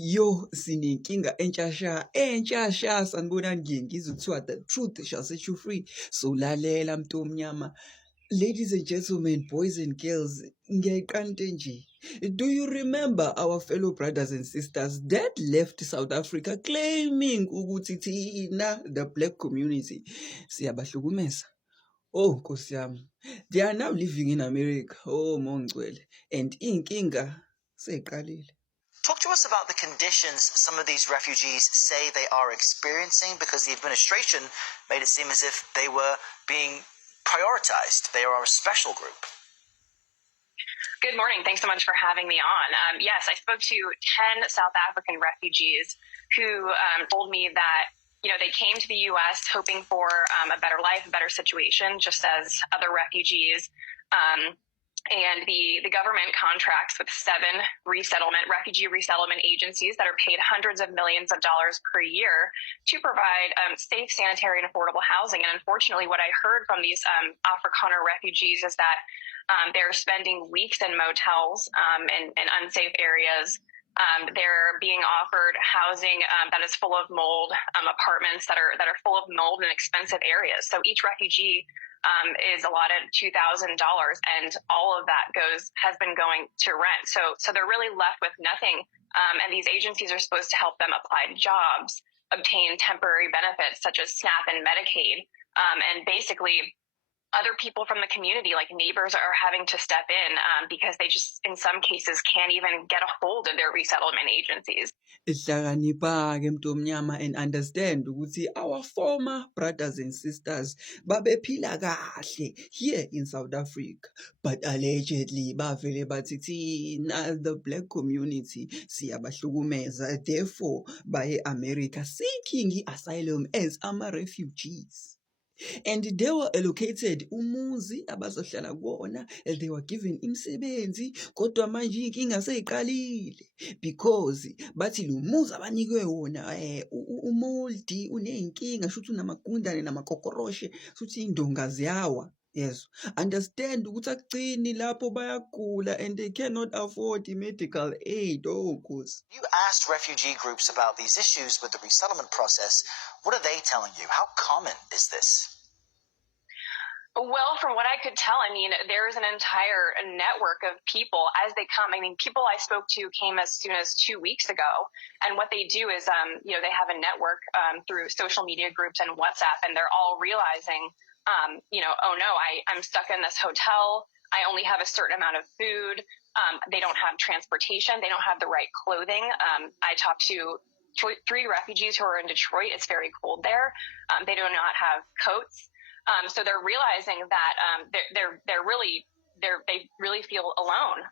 Yo, sinenkinga entshasha sanibona ngizwe kuthiwa the truth shall set you free. So lalela mntu omnyama. Ladies and gentlemen, boys and girls, ngiyayiqante nje. Do you remember our fellow brothers and sisters that left South Africa claiming ukuthi thina, the black community, siyabahlukumeza? Oh, Nkosi yami. They are now living in America. Oh, Mongcwele. And inkinga seyiqalile. Talk to us about the conditions some of these refugees say they are experiencing, because the administration made it seem as if they were being prioritized. They are a special group. Good morning. Thanks so much for having me on. Yes, I spoke to 10 South African refugees who told me that, they came to the U.S. hoping for a better life, a better situation, just as other refugees. And the government contracts with 7 refugee resettlement agencies that are paid hundreds of millions of dollars per year to provide safe, sanitary, and affordable housing. And unfortunately, what I heard from these Afrikaner refugees is that they're spending weeks in motels in unsafe areas. They're being offered housing that is full of mold, apartments that are full of mold in expensive areas. So each refugee is allotted $2,000, and all of that has been going to rent. So they're really left with nothing. And these agencies are supposed to help them apply to jobs, obtain temporary benefits such as SNAP and Medicaid, and basically other people from the community, like neighbors, are having to step in because they just, in some cases, can't even get a hold of their resettlement agencies. Hlakanipha-ke mntu omnyama and understand ukuthi our former brothers and sisters babephila kahle here in South Africa, but allegedly bavele bathi thina the black community siyabahlukumeza, therefore baye America seeking asylum as ama-refugees. And they were allocated umuzi abazohlala kuwona, they were given imisebenzi, kodwa manje inkinga seyiqalile because bathi lo muzi abanikwe wona umoldi uney'nkinga, shuthi unamagundane namakokoroshe, shuthi iy'ndonga ziyawa. Yes, understand ukuthi akugcini lapho bayagula and they cannot afford medical aid. Oh, Nkosi. You asked refugee groups about these issues with the resettlement process. What are they telling you? How common is this? Well, from what I could tell, there is an entire network of people as they come. People I spoke to came as soon as 2 weeks ago. And what they do is, they have a network through social media groups and WhatsApp, and they're all realizing, oh no, I'm stuck in this hotel. I only have a certain amount of food. They don't have transportation. They don't have the right clothing. I talked to 3 refugees who are in Detroit. It's very cold there. They do not have coats. So they're realizing that they really feel alone.